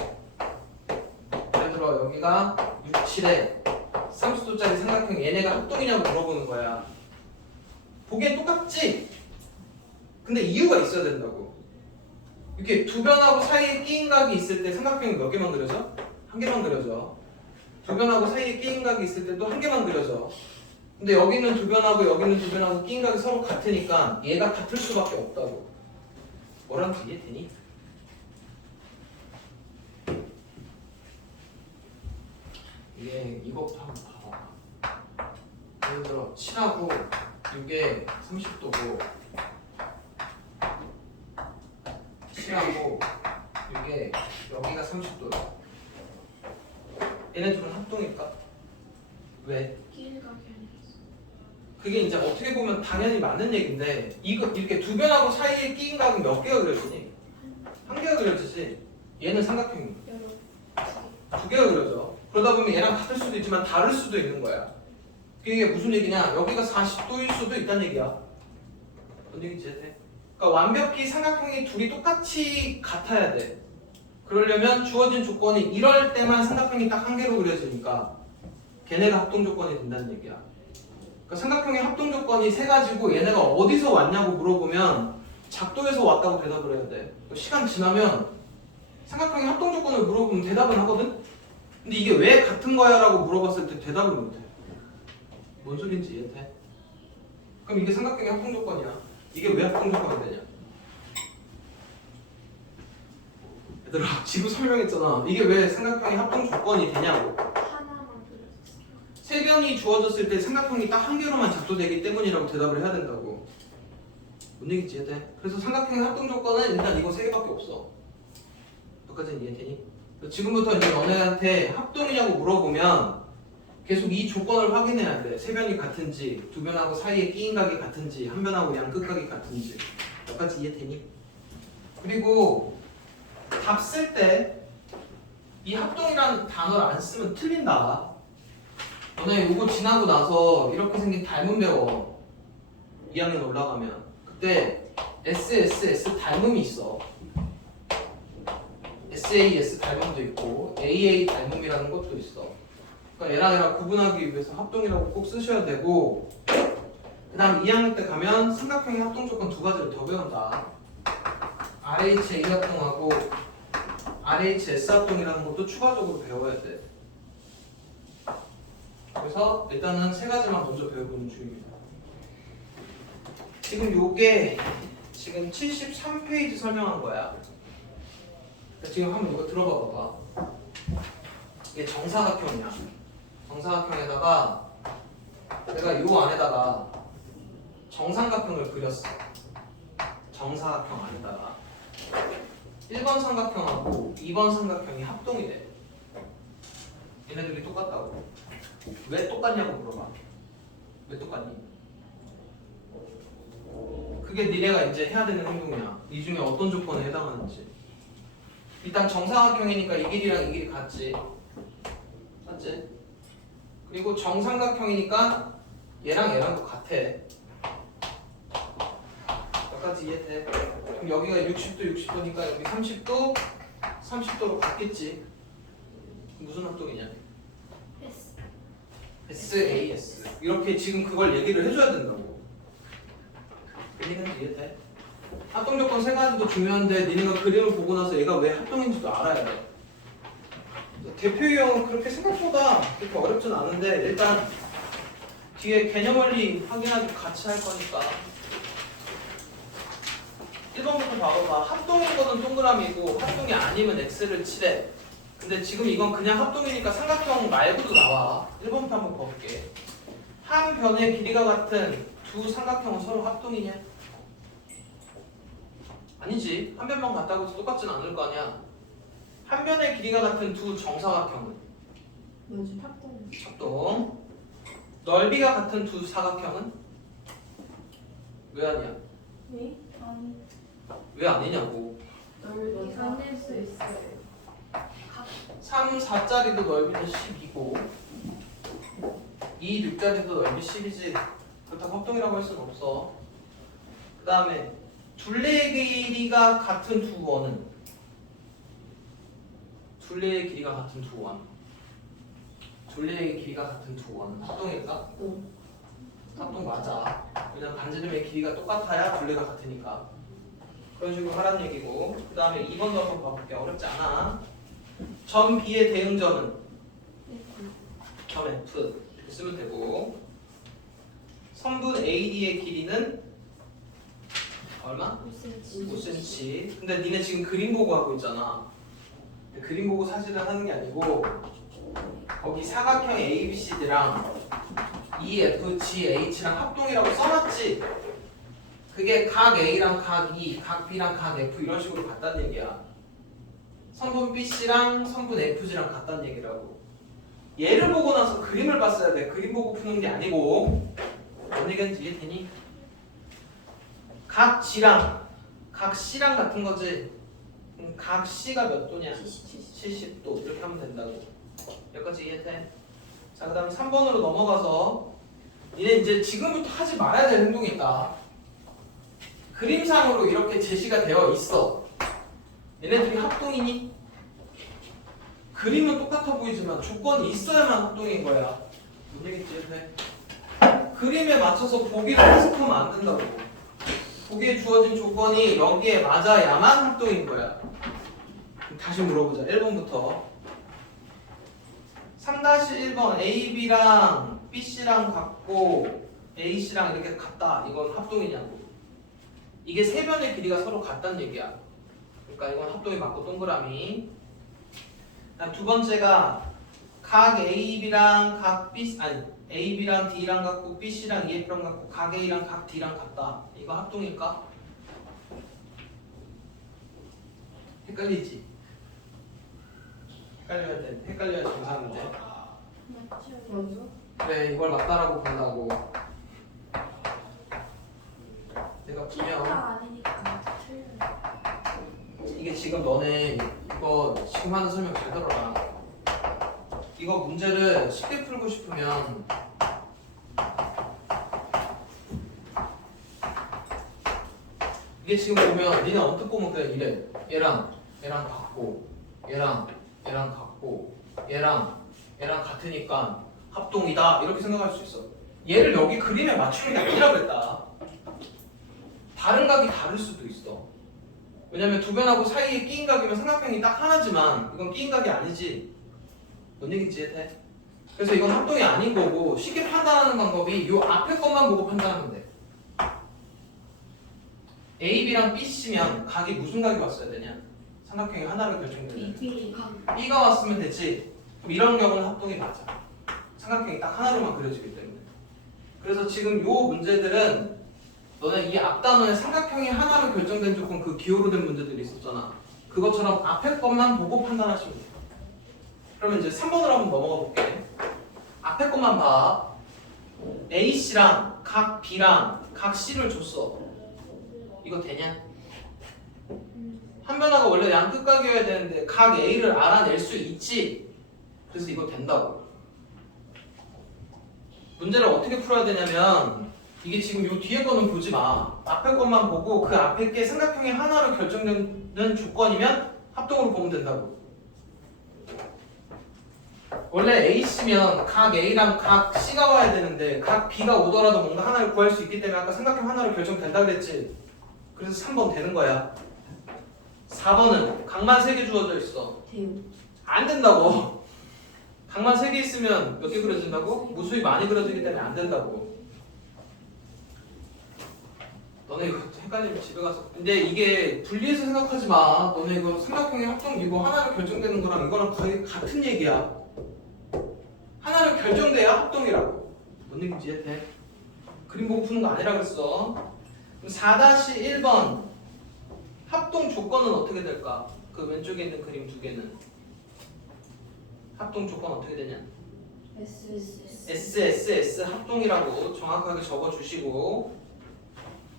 예를 들어 여기가 6, 7에 30도짜리 삼각형 얘네가 합동이냐고 물어보는 거야. 보기엔 똑같지? 근데 이유가 있어야 된다고. 이렇게 두 변하고 사이에 끼인 각이 있을 때 삼각형이 몇 개만 그려져? 한 개만 그려져. 두 변하고 사이에 끼인 각이 있을 때도 한 개만 그려져. 근데 여기는 두 변하고 여기는 두 변하고 끼인 각이 서로 같으니까 얘가 같을 수밖에 없다고. 뭐라는 지 이해되니? 이게 이것부터 한번 봐봐. 예를 들어 7하고 6에 30도고 7하고 6에 여기가 30도야. 얘네 둘은 합동일까? 왜? 그게 이제 어떻게 보면 당연히 맞는 얘기인데 이거 이렇게 두 변하고 사이에 끼인 각은 몇 개가 그려지니? 한 개가 그려지지. 얘는 삼각형이 두 개가 그려져. 그러다 보면 얘랑 같을 수도 있지만 다를 수도 있는 거야. 그게 무슨 얘기냐? 여기가 40도일 수도 있다는 얘기야. 뭔 얘기인지 이해돼? 그러니까 완벽히 삼각형이 둘이 똑같이 같아야 돼. 그러려면 주어진 조건이 이럴 때만 삼각형이 딱 한 개로 그려지니까 걔네가 합동 조건이 된다는 얘기야. 그러니까 삼각형의 합동 조건이 세 가지고 얘네가 어디서 왔냐고 물어보면 작도에서 왔다고 대답을 해야 돼. 시간 지나면 삼각형의 합동 조건을 물어보면 대답은 하거든? 근데 이게 왜 같은 거야? 라고 물어봤을 때 대답을 못해. 뭔 소린지 이해돼? 그럼 이게 삼각형의 합동 조건이야. 이게 왜 합동 조건이 되냐? 얘들아 지금 설명했잖아. 이게 왜 삼각형의 합동 조건이 되냐고. 세 변이 주어졌을 때 삼각형이 딱 한 개로만 작도되기 때문이라고 대답을 해야 된다고. 뭔 얘기인지 이해돼? 그래서 삼각형의 합동 조건은 일단 이거 세 개밖에 없어. 여기까지는 이해되니? 지금부터 이제 너네한테 합동이냐고 물어보면 계속 이 조건을 확인해야 돼. 세 변이 같은지, 두 변하고 사이에 끼인 각이 같은지, 한 변하고 양 끝각이 같은지. 여기까지 이해되니? 그리고 답 쓸 때 이 합동이라는 단어를 안 쓰면 틀린다. 너네 이거 지나고 나서 이렇게 생긴 닮음 배워. 2학년 올라가면 그때 SSS 닮음이 있어. SAS 닮음도 있고 AA 닮음이라는 것도 있어. 그러니까 얘랑 얘랑 구분하기 위해서 합동이라고 꼭 쓰셔야 되고, 그 다음 2학년 때 가면 삼각형의 합동 조건 두 가지를 더 배운다. RHA 합동하고 RHS 합동이라는 것도 추가적으로 배워야 돼. 그래서 일단은 세 가지만 먼저 배워보는 중입니다. 지금 요게 지금 73페이지 설명한 거야. 지금 한번 이거 들어봐 봐봐. 이게 정사각형이야. 정사각형에다가 내가 요 안에다가 정삼각형을 그렸어. 정사각형 안에다가 1번 삼각형하고 2번 삼각형이 합동이 돼. 얘네들이 똑같다고. 왜 똑같냐고 물어봐. 왜 똑같니? 그게 니네가 이제 해야 되는 행동이야. 이 중에 어떤 조건에 해당하는지. 일단 정사각형이니까 이 길이랑 이 길이 같지. 맞지? 그리고 정삼각형이니까 얘랑 얘랑도 같아. 여기까지 이해돼? 그럼 여기가 60도 60도니까 여기 30도 30도로 같겠지. 무슨 합동이냐? SAS. 이렇게 지금 그걸 얘기를 해줘야 된다고. 이해는 이해돼? 합동 조건 세 가지도 중요한데 니네가 그림을 보고 나서 얘가 왜 합동인지도 알아야 돼. 대표 유형은 그렇게 생각보다 그렇게 어렵진 않은데 일단 뒤에 개념 원리 확인하기 같이 할 거니까 1번부터 봐봐봐. 합동인 거는 동그라미고 합동이 아니면 X를 칠해. 근데 지금 이건 그냥 합동이니까 삼각형 말고도 나와. 1번부터 한번 볼게. 한 변의 길이가 같은 두 삼각형은 서로 합동이냐? 아니지. 한 변만 같다고 해서 똑같진 않을 거 아니야. 한 변의 길이가 같은 두 정사각형은 뭐지? 합동. 합동. 넓이가 같은 두 사각형은 왜 아니야? 네? 아니. 왜 아니냐고. 넓이 가낼 수 있어요. 3, 4짜리도 넓이도 10이고 2, 6짜리도 넓이 10이지. 그렇다고 합동이라고 할 수는 없어. 그 다음에 둘레의 길이가 같은 두 원은 둘레의 길이가 같은 두 원. 둘레의 길이가 같은 두 원은 합동일까? 합동 맞아. 왜냐면 반지름의 길이가 똑같아야 둘레가 같으니까. 그런 식으로 하란 얘기고. 그 다음에 2번도 한번 봐볼게. 어렵지 않아. 점 B의 대응점은 점 F 이렇게 쓰면 되고, 선분 AD의 길이는 얼마? 5cm. 근데 니네 지금 그림 보고 하고 있잖아. 그림 보고 사실은 하는 게 아니고 거기 사각형 ABCD랑 EFGH랑 합동이라고 써놨지. 그게 각 A랑 각 E, 각 B랑 각 F 이런 식으로 같다는 얘기야. 선분 BC랑 선분 FG랑 같다는 얘기라고. 얘를 보고 나서 그림을 봤어야 돼. 그림 보고 푸는 게 아니고. 뭔 얘기인지 이해되니? 각 G랑 각 C랑 같은 거지. 각 C가 몇 도냐? 70도. 이렇게 하면 된다고. 여기까지 이해돼? 자, 그 다음에 3번으로 넘어가서 니네 이제 지금부터 하지 말아야 될 행동이 있다. 그림상으로 이렇게 제시가 되어 있어. 얘네들이 합동이니? 그림은 똑같아 보이지만 조건이 있어야만 합동인 거야. 뭔 얘기인지 이해돼? 그림에 맞춰서 보기를 해석하면 안 된다고. 보기에 주어진 조건이 여기에 맞아야만 합동인 거야. 다시 물어보자. 1번부터 3-1번 AB랑 BC랑 같고 AC랑 이렇게 같다. 이건 합동이냐고. 이게 세 변의 길이가 서로 같다는 얘기야. 그러니까 이건 합동이 맞고 동그라미. 두 번째가 각 AB랑 각 B, 아니 AB랑 D랑 같고 BC랑 EF랑 같고 각 A랑 각 D랑 같다. 이거 합동일까? 헷갈리지? 헷갈려야 정상인데. 맞죠? 그래, 이걸 맞다라고 본다고. 내가 분명 아니니까 틀려요. 이게 지금 너네 이거 지금 하는 설명 잘 들어라. 이거 문제를 쉽게 풀고 싶으면 이게 지금 보면 니네 언뜻 보면 그래 이래. 얘랑 같고 얘랑 같고 얘랑 같으니까 합동이다 이렇게 생각할 수 있어. 얘를 여기 그림에 맞추는 게 아니라 그랬다. 다른 각이 다를 수도 있어. 왜냐면 두 변하고 사이에 끼인 각이면 삼각형이 딱 하나지만 이건 끼인 각이 아니지. 뭔 얘기인지 이해해? 그래서 이건 합동이 아닌 거고 쉽게 판단하는 방법이 이 앞에 것만 보고 판단하면 돼. AB랑 BC면 각이 무슨 각이 왔어야 되냐? 삼각형이 하나로 결정되는 B가 왔으면 되지. 그럼 이런 경우는 합동이 맞아. 삼각형이 딱 하나로만 그려지기 때문에. 그래서 지금 요 문제들은 너네 이 앞 단어에 삼각형이 하나로 결정된 조건 그 기호로 된 문제들이 있었잖아. 그것처럼 앞에 것만 보고 판단하시면 돼. 그러면 이제 3번으로 한번 넘어가 볼게. 앞에 것만 봐. AC랑 각 B랑 각 C를 줬어. 이거 되냐? 한 변화가 원래 양 끝각이어야 되는데 각 A를 알아낼 수 있지. 그래서 이거 된다고. 문제를 어떻게 풀어야 되냐면 이게 지금 요 뒤에 거는 보지 마. 앞에 것만 보고 그 앞에 게 삼각형의 하나로 결정되는 조건이면 합동으로 보면 된다고. 원래 AC면 각 A랑 각 C가 와야 되는데 각 B가 오더라도 뭔가 하나를 구할 수 있기 때문에 아까 삼각형 하나로 결정된다 그랬지. 그래서 3번 되는 거야. 4번은 각만 3개 주어져 있어. 대우. 안 된다고. 각만 3개 있으면 몇 개 그려진다고? 무수히 많이 그려지기 때문에 안 된다고. 너네 이거 헷갈리면 집에 가서. 근데 이게 분리해서 생각하지 마. 너네 이거 삼각형의 합동 이거 하나로 결정되는 거랑 이거랑 거의 같은 얘기야. 하나로 결정돼야 합동이라고. 뭔 얘기인지 이해돼? 그림 보고 푸는 거 아니라 그랬어. 그럼 4-1번 합동 조건은 어떻게 될까? 그 왼쪽에 있는 그림 두 개는 합동 조건 어떻게 되냐? SSS 합동이라고 정확하게 적어주시고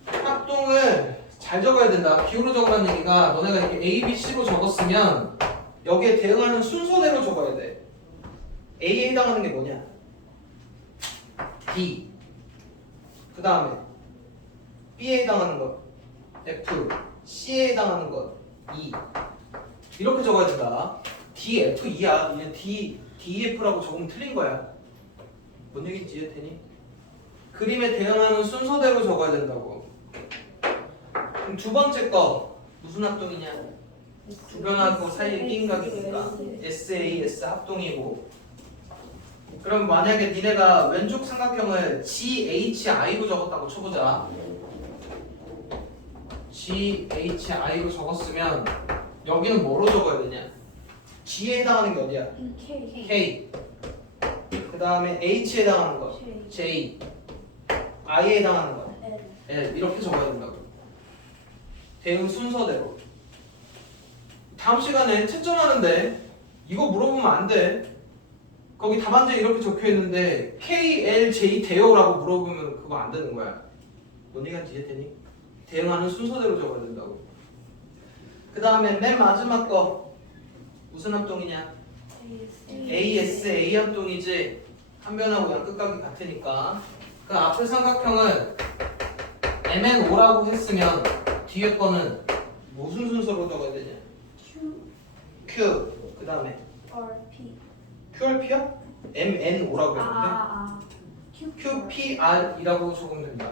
합동을 잘 적어야 된다. 비호로 적으라는 얘기가 너네가 이렇게 A, B, C로 적었으면 여기에 대응하는 순서대로 적어야 돼. A에 해당하는 게 뭐냐? D. 그 다음에 B에 해당하는 것 F. C에 해당하는 것 E. 이렇게 적어야 된다. D, F, E야. 이제 D, F라고 적으면 틀린 거야. 뭔 얘기인지 이해되니? 그림에 대응하는 순서대로 적어야 된다고. 그럼 두 번째 거 무슨 합동이냐? 두 변화하고 사이에 낀각이니까 SAS 합동이고. 그럼 만약에 니네가 왼쪽 삼각형을 GHI로 적었다고 쳐보자. GHI로 적었으면 여기는 뭐로 적어야 되냐? G에 해당하는 게 어디야? K. 그 다음에 H에 해당하는 거 J. I에 해당하는 거 L. 이렇게 적어야 된다고. 대응 순서대로. 다음 시간에 채점하는데 이거 물어보면 안 돼. 거기 답안지에 이렇게 적혀 있는데 K, L, J 돼요라고 물어보면 그거 안 되는 거야. 뭔 얘기인지 이해되니? 대응하는 순서대로 적어야 된다고. 그 다음에 맨 마지막 거 무슨 합동이냐? ASA 합동이지. 한 변하고 양 끝각이 같으니까. 그 앞에 삼각형을 MNO라고 했으면 뒤에 거는 무슨 순서로 적어야 되냐? Q. 그 다음에 QRP야? MNO라고 했는데 QPR이라고 적으면 된다.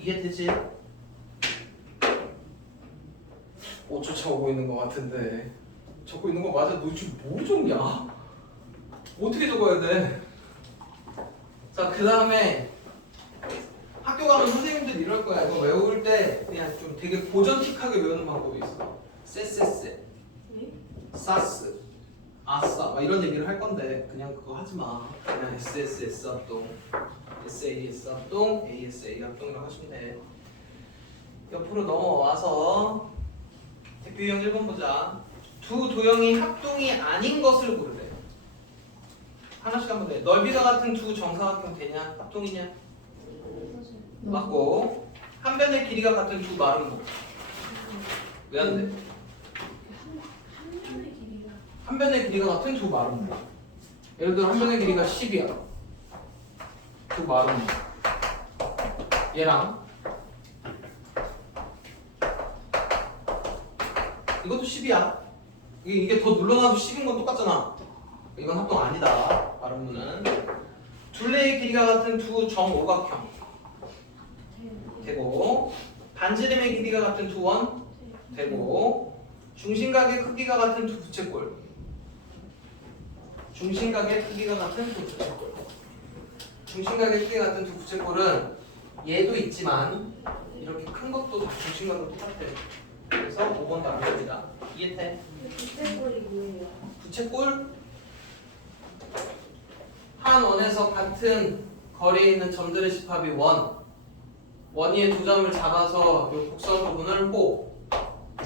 이해되지? 5초 오고 있는 것 같은데 적고 있는 거 맞아? 너 지금 뭐 적냐? 어떻게 적어야 돼? 자, 그 다음에 학교 가면 선생님들 이럴 거야. 이거 외울 때 그냥 좀 되게 고전틱하게 외우는 방법이 있어. 쎄쎄쎄, 사스, 아싸 막 이런 얘기를 할 건데 그냥 그거 하지 마. 그냥 SSS 합동, SAS 합동, ASA 합동이라고 하시면 돼. 옆으로 넘어와서 대표 유형 1번 보자. 두 도형이 합동이 아닌 것을 고르래. 하나씩 한번 해. 넓이가 같은 두 정사각형 되냐? 합동이냐? 맞고. 한 변의 길이가 같은 두 마름모. 왜 안 돼? 한 변의 길이가 같은 두 마름모. 예를 들어 한 변의 길이가 10이야. 두 마름모. 얘랑 이것도 10이야. 이게 더 눌러놔도 10인 건 똑같잖아. 이건 합동 아니다. 마름모는 둘레의 길이가 같은 두 정오각형 되고, 반지름의 길이가 같은 두 원 되고, 중심각의 크기가 같은 두 부채꼴. 중심각의 크기가 같은 두 부채꼴. 중심각의 크기가 같은 두 부채꼴은 얘도 있지만 이렇게 큰 것도 다 중심각으로 똑같아. 그래서 5번 답입니다. 이해돼? 부채꼴이 뭐예요? 부채꼴 한 원에서 같은 거리에 있는 점들의 집합이 원위에 두 점을 잡아서 이 곡선 부분을 호,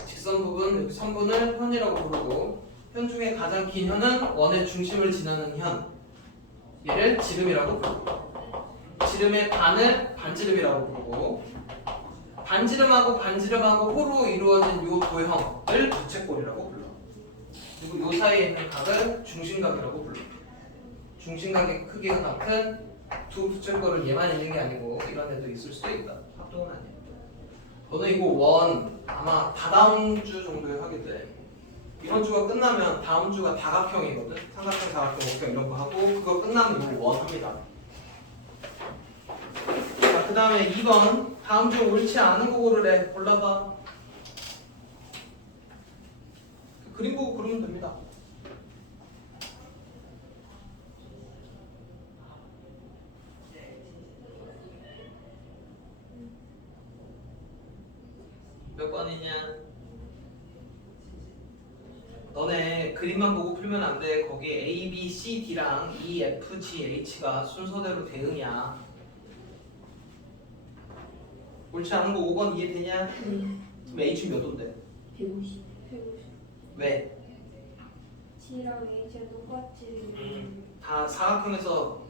직선 부분, 여기 선분을 현이라고 부르고, 현 중에 가장 긴 현은 원의 중심을 지나는 현, 얘를 지름이라고 부르고, 지름의 반을 반지름이라고 부르고, 반지름하고 반지름하고 호로 이루어진 요 도형을 부채꼴이라고 불러. 그리고 요 사이에 있는 각을 중심각이라고 불러. 중심각의 크기가 같은 두 부채꼴은 얘만 있는 게 아니고 이런 애도 있을 수도 있다. 합동은 아니야. 너는 이거 원 아마 다다음 주 정도에 하게 돼. 이번 주가 끝나면 다음 주가 다각형이거든. 삼각형, 사각형, 오각형 이런 거 하고 그거 끝나면 이거 원 합니다. 자, 그 다음에 2번 다음 주 옳지 않은 거 고르래. 골라봐. 그림 보고 그러면 됩니다. 몇 번이냐? 너네 그림만 보고 풀면 안 돼. 거기 A, B, C, D랑 E, F, G, H가 순서대로 대응이야. 옳지 않은 거 5번 이해되냐? 네. 그럼 H 몇 호인데? 150. 150. 왜? G랑 H가 똑같이. 다 사각형에서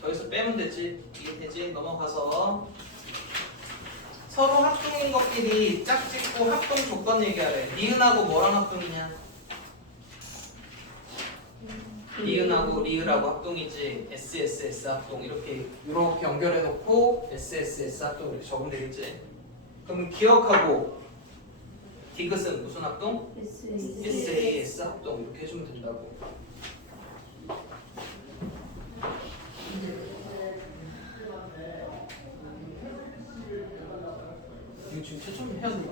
더해서 빼면 되지. 이해되지? 넘어가서 서로 합동인 것끼리 짝짓고 합동 조건 얘기하래. 니은하고 뭐랑 합동이냐? 리은하고 리을하고 합동이지. SSS 합동 이렇게 연결해 놓고 SSS 합동 이렇게 적으면 되겠지. 그럼 기억하고 디귿은 무슨 합동? SAS 합동 이렇게 해주면 된다고. 이거 지금 채점 해야 되나?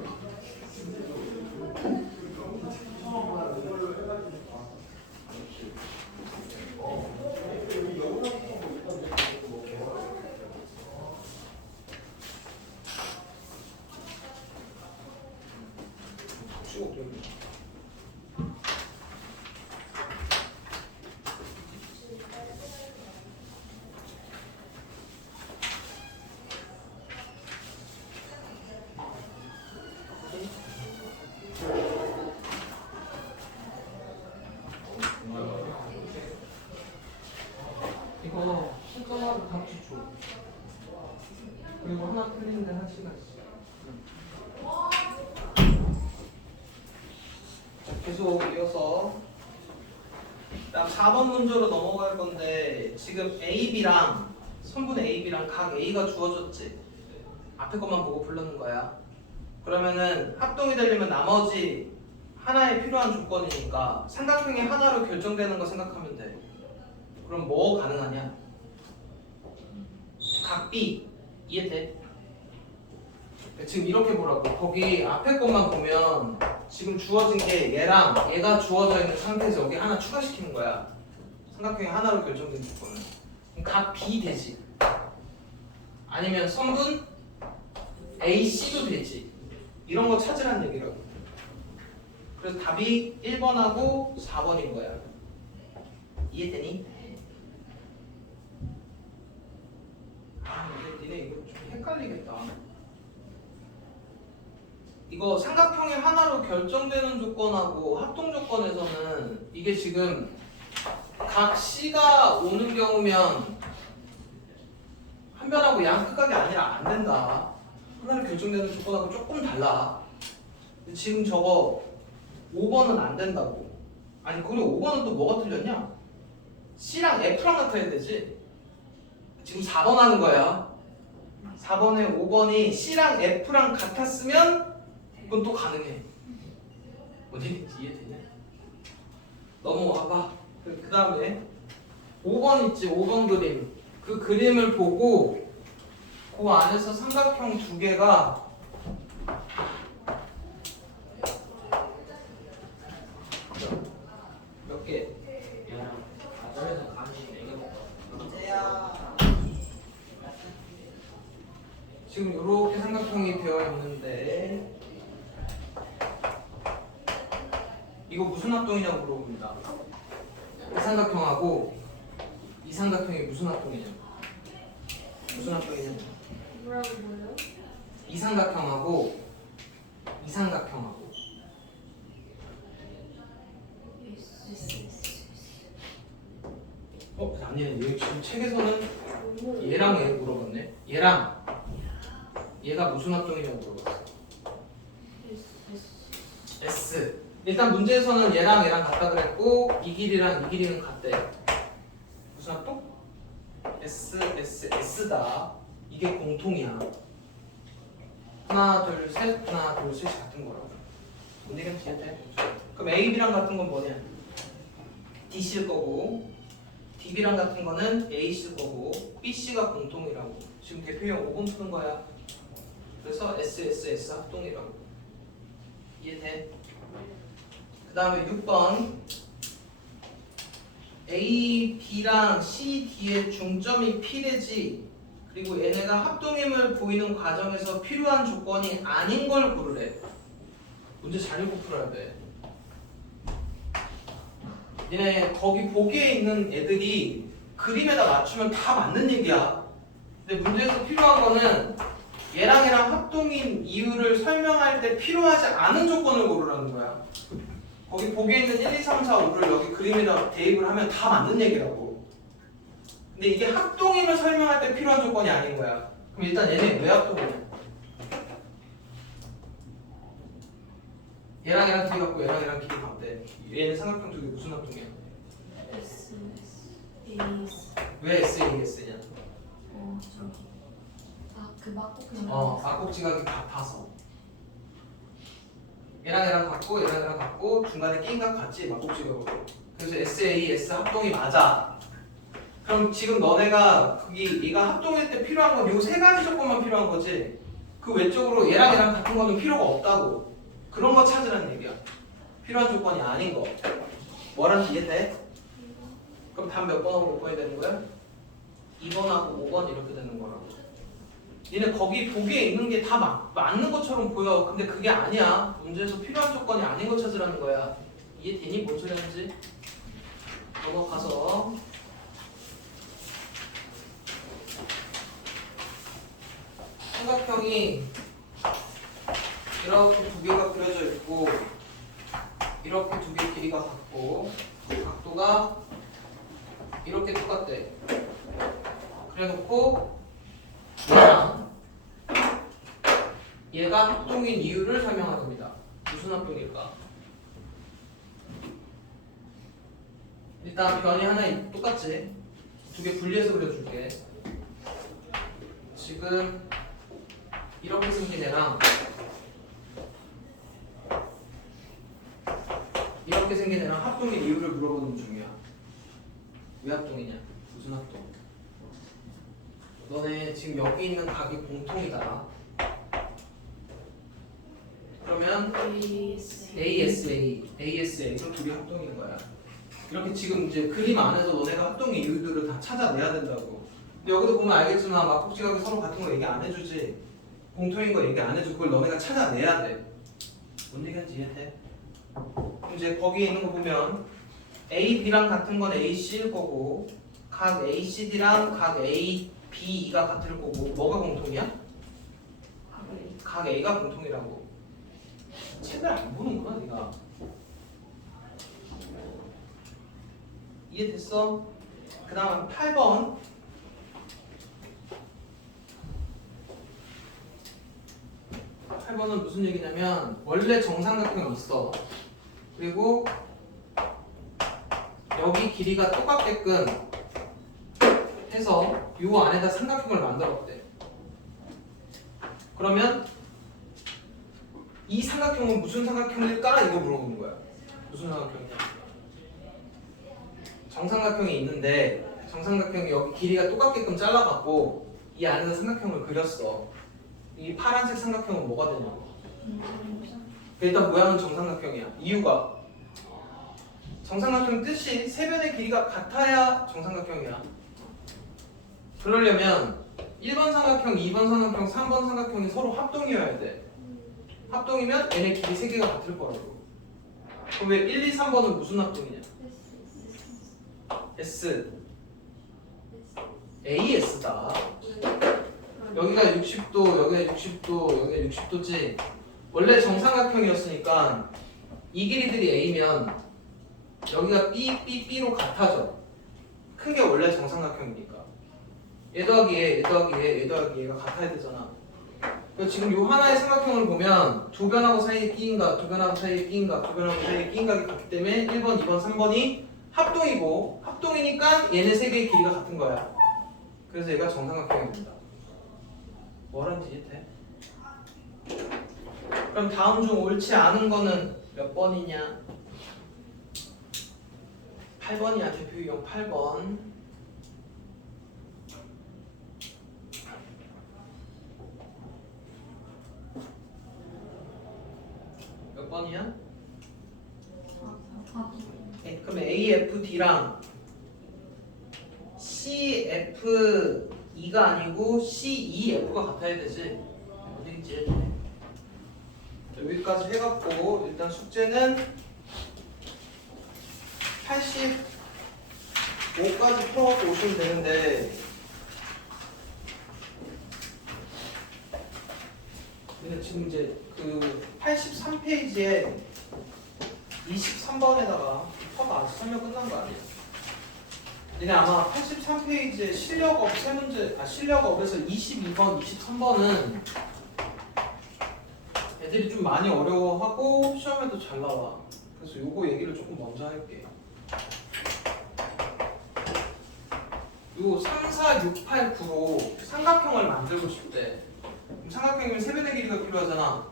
이거 순서하고 같이 줘. 그리고 하나 틀리는데 한 시간씩. 자, 계속 이어서 다음 4번 문제로 넘어갈 건데 지금 AB랑 선분의 AB랑 각 A가 주어졌지. 앞에 것만 보고 불렀는 거야. 그러면은 합동이 되려면 나머지 하나에 필요한 조건이니까 삼각형이 하나로 결정되는 거 생각하면 돼. 그럼 뭐 가능하냐? 각 B 이해돼? 지금 이렇게 보라고. 거기 앞에 것만 보면 지금 주어진 게 얘랑 얘가 주어져 있는 상태에서 여기 하나 추가시키는 거야. 삼각형이 하나로 결정된 조건은. 그럼 각 B 되지. 아니면 선분 AC도 되지. 이런 거 찾으란 얘기라고. 그래서 답이 1번하고 4번인 거야. 이해되니? 근데 니네 이거 좀 헷갈리겠다. 이거 삼각형이 하나로 결정되는 조건하고 합동 조건에서는 이게 지금 각 C가 오는 경우면 한 변하고 양 끝각이 아니라 안 된다. 하나로 결정되는 조건하고 조금 달라. 근데 지금 저거 5번은 안 된다고. 아니 그리고 5번은 또 뭐가 틀렸냐? C랑 F랑 같아야 되지. 지금 4번 하는 거야. 4번에 5번이 C랑 F랑 같았으면 그건 또 가능해. 뭔 얘기인지 이해되냐? 넘어와봐. 그 다음에 5번 있지. 5번 그림. 그 그림을 보고 그 안에서 삼각형 두 개가 몇 개? 바다에서 간식 먹여 지금 이렇게 삼각형이 되어 있는데 이거 무슨 합동이냐고 물어봅니다. 이 삼각형하고 이 삼각형이 무슨 합동이냐? 무슨 합동이냐? 뭐라고 뭐요? 이 삼각형하고 이 삼각형하고 아니네. 얘 지금 책에서는 얘랑 얘 물어봤네. 얘랑 얘가 무슨 합동이냐고 물어봤어. S. S. 일단 문제에서는 얘랑 얘랑 같다 그랬고 이 길이랑 이 길이는 같대. 무슨 합동? S, S, S다. 이게 공통이야. 하나, 둘, 셋, 하나, 둘, 셋이 같은 거라고. 뭔 얘기인지 이해돼? 그럼 A, B랑 같은 건 뭐냐? DC일 거고 DB랑 같은 거는 AC일 거고 BC가 공통이라고. 지금 대표형 5번 푸는 거야. 그래서 S, S, S 합동이라고. 이해돼? 그 다음에 6번 A, B랑 C, D의 중점이 P래지 그리고 얘네가 합동임을 보이는 과정에서 필요한 조건이 아닌 걸 고르래. 문제 잘 읽고 풀어야 돼. 얘네 거기 보기에 있는 애들이 그림에다 맞추면 다 맞는 얘기야. 근데 문제에서 필요한 거는 얘랑 얘랑 합동인 이유를 설명할 때 필요하지 않은 조건을 고르라는 거야. 거기 보기에 있는 1, 2, 3, 4, 5를 여기 그림에다 대입을 하면 다 맞는 얘기라고. 근데 이게 합동임을 설명할 때 필요한 조건이 아닌 거야. 그럼 일단 얘네 왜 합동이냐? 얘랑 얘랑 길이 같고 얘랑 얘랑 길이 같대. 얘는 삼각형 두 개 무슨 합동이야? S. S. A. S. 왜 S, A, S냐? 저기. 그 막국지. 막국지각이 같아서. 얘랑 얘랑 같고 얘랑 얘랑 같고 중간에 끼인각 같지 막국지각으로. 그래서 S, A, S 합동이 맞아. 그럼 지금 너네가 거기 얘가 합동일 때 필요한 건 요 세 가지 조건만 필요한 거지. 그 외적으로 얘랑 얘랑 같은 거는 필요가 없다고. 그런 거 찾으라는 얘기야. 필요한 조건이 아닌 거. 뭐라는지 이해돼? 그럼 답 몇 번하고 몇 번이 되는 거야? 2번하고 5번 이렇게 되는 거라고. 얘네 거기 보기에 있는 게 다 맞는 것처럼 보여. 근데 그게 아니야. 문제에서 필요한 조건이 아닌 거 찾으라는 거야. 이해되니? 뭔 소리 하는지? 넘어가서 삼각형이 이렇게 두 개가 그려져 있고 이렇게 두 개 길이가 같고 각도가 이렇게 똑같대. 그래놓고 얘가 합동인 이유를 설명하랍니다. 무슨 합동일까? 일단 변이 하나 똑같지? 두 개 분리해서 그려줄게. 지금 이렇게 생긴 애랑 이렇게 생긴 애랑 합동인 이유를 물어보는 중이야. 왜 합동이냐? 무슨 합동? 너네 지금 여기 있는 각이 공통이다. 그러면 ASA, ASA 그럼 둘이 합동인 거야. 이렇게 지금 이제 그림 안에서 너네가 합동의 이유들을 다 찾아내야 된다고. 근데 여기도 보면 알겠지만 막국지각이 서로 같은 거 얘기 안 해주지. 공통인 거 얘기 안 해주고 그걸 너네가 찾아내야 돼. 뭔 얘기인지 이해돼? 그럼 이제 거기에 있는 거 보면 A, B랑 같은 건 AC일 거고 각 ACD랑 각 A, B, E가 같을 거고 뭐가 공통이야? 각 A가 공통이라고. 책을 안 보는구나 네가. 이해됐어? 그 다음 8번. 8번은 무슨 얘기냐면 원래 정삼각형이 있어. 그리고 여기 길이가 똑같게끔 해서 요 안에다 삼각형을 만들었대. 그러면 이 삼각형은 무슨 삼각형일까? 이거 물어보는 거야. 무슨 삼각형이야? 정삼각형이 있는데 정삼각형이 여기 길이가 똑같게끔 잘라갖고 이 안에서 삼각형을 그렸어. 이 파란색 삼각형은 뭐가 되냐고. 일단 모양은 정삼각형이야. 이유가 정삼각형 뜻이 세 변의 길이가 같아야 정삼각형이야. 그러려면 1번 삼각형, 2번 삼각형, 3번 삼각형이 서로 합동이어야 돼. 합동이면 얘네 길이 세 개가 같을 거라고. 그럼 왜 1, 2, 3번은 무슨 합동이냐? S, AS다. 여기가 60도, 여기가 60도, 여기가 60도지. 원래 정삼각형이었으니까 이 길이들이 A면 여기가 B, B, B로 같아져. 큰 게 원래 정삼각형이니까. 얘 더하기 얘, 얘 더하기 얘, 얘 더하기 얘가 같아야 되잖아. 그래서 지금 요 하나의 삼각형을 보면 두 변하고 사이에 끼인각, 두 변하고 사이에 끼인각, 두 변하고 사이에 끼인각이 같기 때문에 1번, 2번, 3번이 합동이고 합동이니까 얘네 세 개의 길이가 같은 거야. 그래서 얘가 정삼각형이 된다. 뭐라는지 이해돼? 그럼 다음 중 옳지 않은 거는 몇 번이냐? 8번이야. 대표 유형 8번. 몇 번이야? 네, 그럼 AFD랑 CFE가 아니고 CEF가 같아야 되지. 어디지? 여기까지 해갖고 일단 숙제는 85까지 풀어갖고 오시면 되는데 근데 지금 이제 그 83페이지에 23번에다가 아직 설명 끝난 거 아니에요? 얘네 아마 83페이지에 실력업 세 문제, 실력업에서 22번, 23번은 애들이 좀 많이 어려워하고 시험에도 잘 나와. 그래서 요거 얘기를 조금 먼저 할게. 요 3, 4, 6, 8, 9로 삼각형을 만들고 싶대. 그럼 삼각형이면 세변의 길이가 필요하잖아.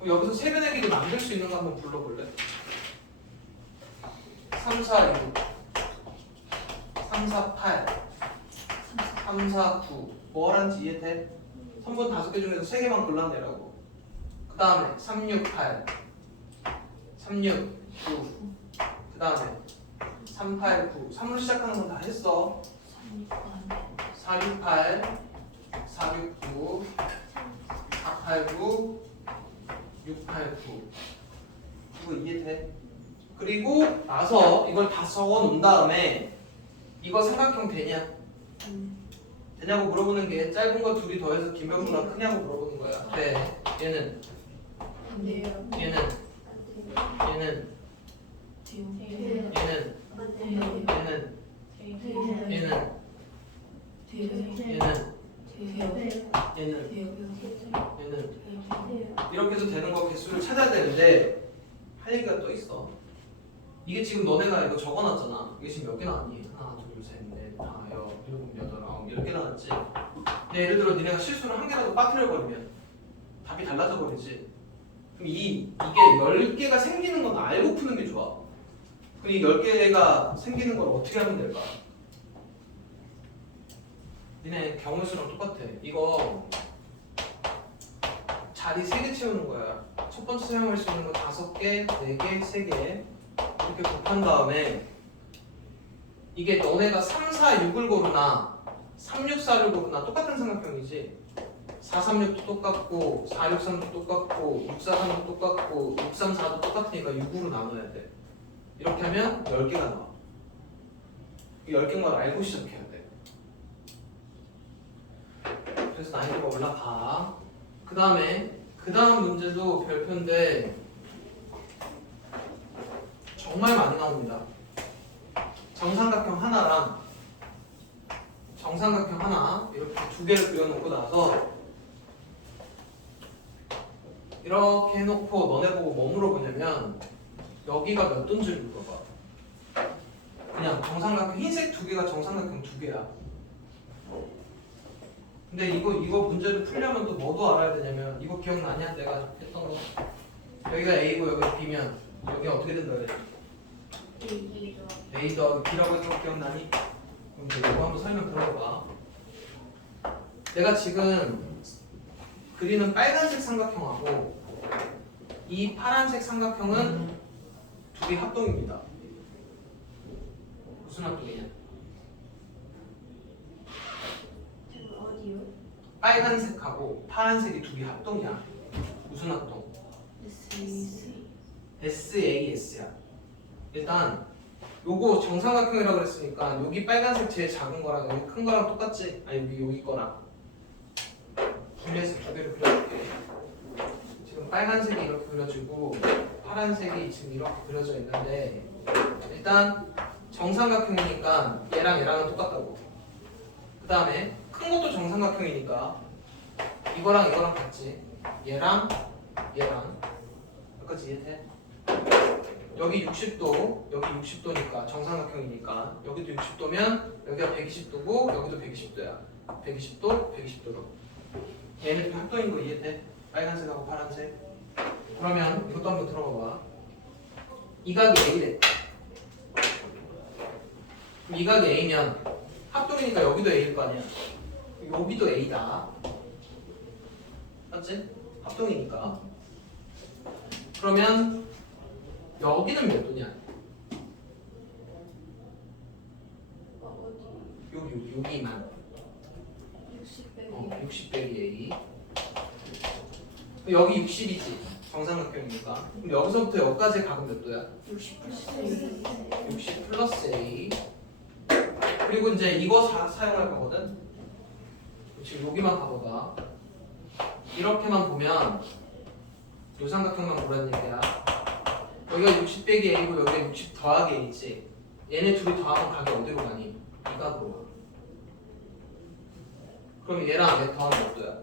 그럼 여기서 세변의 길이 만들 수 있는 거 한번 불러볼래? 3, 4, 6 3, 4, 8 3, 4, 9 뭐라는지 이해돼? 선분 5개 중에서 3개만 골라내라고. 그 다음에 3, 6, 8 3, 6, 9 그 다음에 3, 8, 9 3으로 시작하는 건 다 했어. 4, 6, 8 4, 6, 9 4, 8, 9 6, 8, 9 이거 이해돼? 그리고 나서 이걸 다 적어 놓은 다음에 이거 삼각형 되냐? 되냐고 물어보는 게 짧은 거 둘이 더해서 긴 변보다 크냐고 물어보는 거야. 네. 얘는 얘는 얘는 얘는 얘는 얘는 얘는 이렇게 해서 되는 거 개수를 찾아야 되는데 할 얘기가 또 있어. 이게 지금 너네가 이거 적어놨잖아. 이게 지금 몇 개 나왔니? 하나, 둘, 셋, 넷, 다, 일곱, 여덟, 아홉 10개 나왔지? 근데 예를 들어 니네가 실수를 한 개라도 빠뜨려버리면 답이 달라져 버리지. 그럼 이게 10개가 생기는 건 알고 푸는 게 좋아. 그럼 이 10개가 생기는 걸 어떻게 하면 될까? 니네 경우수랑 똑같아. 이거 자리 3개 채우는 거야. 첫 번째 사용할 수 있는 거 5개, 4개, 3개 이렇게 곱한 다음에 이게 너네가 3, 4, 6을 고르나 3, 6, 4를 고르나 똑같은 삼각형이지. 4, 3, 6도 똑같고 4, 6, 3도 똑같고 6, 4, 3도 똑같고 6, 3, 4도 똑같으니까 6으로 나눠야 돼. 이렇게 하면 10개가 나와. 이 10개만 알고 시작해야 돼. 그래서 난이도가 올라가. 그 다음 문제도 별표인데 정말 많이 나옵니다. 정삼각형 하나랑 정삼각형 하나 이렇게 2개를 그려놓고 나서 이렇게 해놓고 너네 보고 뭐 물어보냐면 여기가 몇 도인지를 물어봐. 그냥 정삼각형 흰색 2개가 정삼각형 2개야. 근데 이거 문제를 풀려면 또 뭐도 알아야 되냐면 이거 기억나냐? 내가 했던 거. 여기가 A고 여기가 B면 여기 어떻게 된다 그래? A 더하기 B라고 했던 거 기억나니? 그럼 이제 이거 한번 설명 들어봐. 내가 지금 그리는 빨간색 삼각형하고 이 파란색 삼각형은 2개 합동입니다. 무슨 합동이냐? 빨간색하고 파란색이 2개 합동이야. 무슨 합동? SAS야. 일단 요거 정삼각형이라고 그랬으니까 여기 빨간색 제일 작은 거랑 여기 큰 거랑 똑같지? 아니 여기 거랑 분리해서 2개를 그려줄게. 지금 빨간색이 이렇게 그려지고 파란색이 지금 이렇게 그려져 있는데 일단 정삼각형이니까 얘랑 얘랑은 똑같다고. 그 다음에 큰 것도 정삼각형이니까 이거랑 이거랑 같지. 얘랑 여기까지 이해돼? 여기 60도, 여기 60도니까 정삼각형이니까 여기도 60도면 여기가 120도고 여기도 120도야. 120도, 120도로. 얘는 합동인 거 이해돼? 빨간색하고 파란색. 그러면 이것도 한번 들어봐봐. 이 각이 A래. 그럼 이 각이 A면 합동이니까 여기도 A일 거 아니야. 여기도 A다. 맞지? 합동이니까. 그러면 여기는 몇 도냐? 여기만 60 빼기 60 빼기 A. 여기 60이지 정삼각형이니까. 그럼 여기서부터 여기까지 각은 몇 도야? 60 플러스 A 60 플러스 A. 그리고 이제 이거 사용할 거거든. 지금 여기만 봐봐봐. 이렇게만 보면 요 삼각형만 보라는 얘기야. 여기가 60 빼기 A고 여기가 60 더하기 A지. 얘네 둘이 더하면 각이 어디로 가니? 이 각으로 가. 그럼 얘랑 얘 더하면 몇 도야?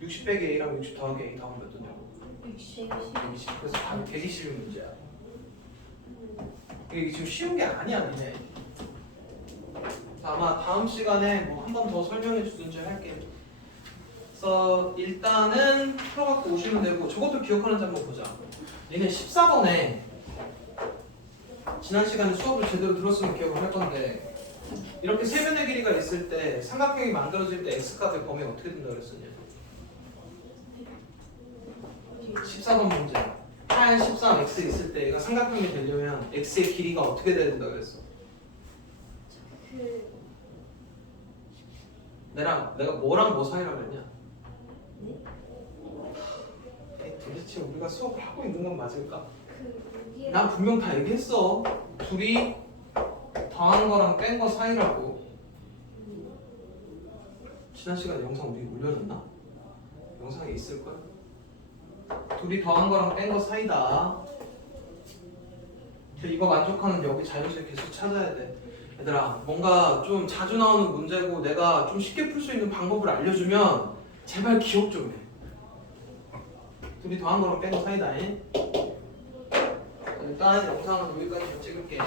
60 빼기 A랑 60 더하기 A 더하면 몇 도냐고? 120 120. 그래서 답이 120이 문제야. 이게 지금 쉬운 게 아니야, 니네. 아마 다음 시간에 뭐 한 번 더 설명해 주든지 할게. 그래서 일단은 풀어갖고 오시면 되고 저것도 기억하는지 한번 보자. 얘는 14번에 지난 시간에 수업을 제대로 들었으면 기억을 할 건데 이렇게 세변의 길이가 있을 때 삼각형이 만들어질 때 x값의 범위가 어떻게 된다고 그랬었냐? 14번 문제 8, 13, x 있을 때 얘가 삼각형이 되려면 x의 길이가 어떻게 돼야 된다고 그랬어? 그 내가 뭐랑 뭐 사이라고 그랬냐? 네? 도대체 우리가 수업을 하고 있는 건 맞을까? 그 여기에 난 분명 다 얘기했어. 둘이 더한 거랑 뺀 거 사이라고. 지난 시간에 영상 우리 올려줬나? 영상에 있을걸? 둘이 더한 거랑 뺀 거 사이다. 이거 만족하는 여기 자연수의 개수 찾아야 돼. 얘들아, 뭔가 좀 자주 나오는 문제고 내가 좀 쉽게 풀 수 있는 방법을 알려주면 제발 기억 좀 해. 둘이 더한 거랑 뺀 거 사이다. 일단 영상은 여기까지 좀 찍을게.